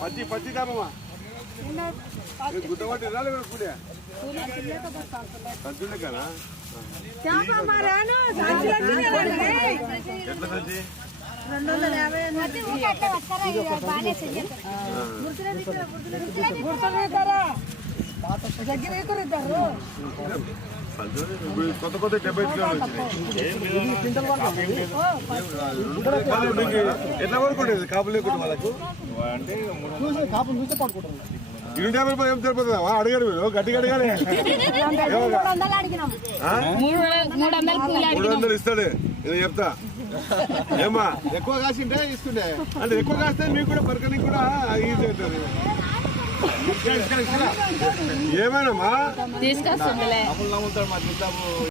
పచ్చి పచ్చి కామమ్మా గుట్టబట్టి రాలే కూడే సంచులే కదా ఎట్లా సంచి 250 కొత్త కొత్త 70 ఎట్లా పడుకుంటుంది కాపులు లేకుండా వాళ్ళకు అంటే కాపులు చూస్తే పడుకుంటారు 250 రూపాయలు ఏం సరిపోతుందా అడిగారు మీరు గట్టిగా అడగాలి 300 ఇస్తాడు ఇది చెప్తా ఏమా ఎక్కువ కాసింటే ఇస్తుండే అంటే ఎక్కువ కాస్తే మీకు కూడా పరకనికి కూడా ఈజీ అవుతుంది ఏమైనా తీసుకొస్తుంది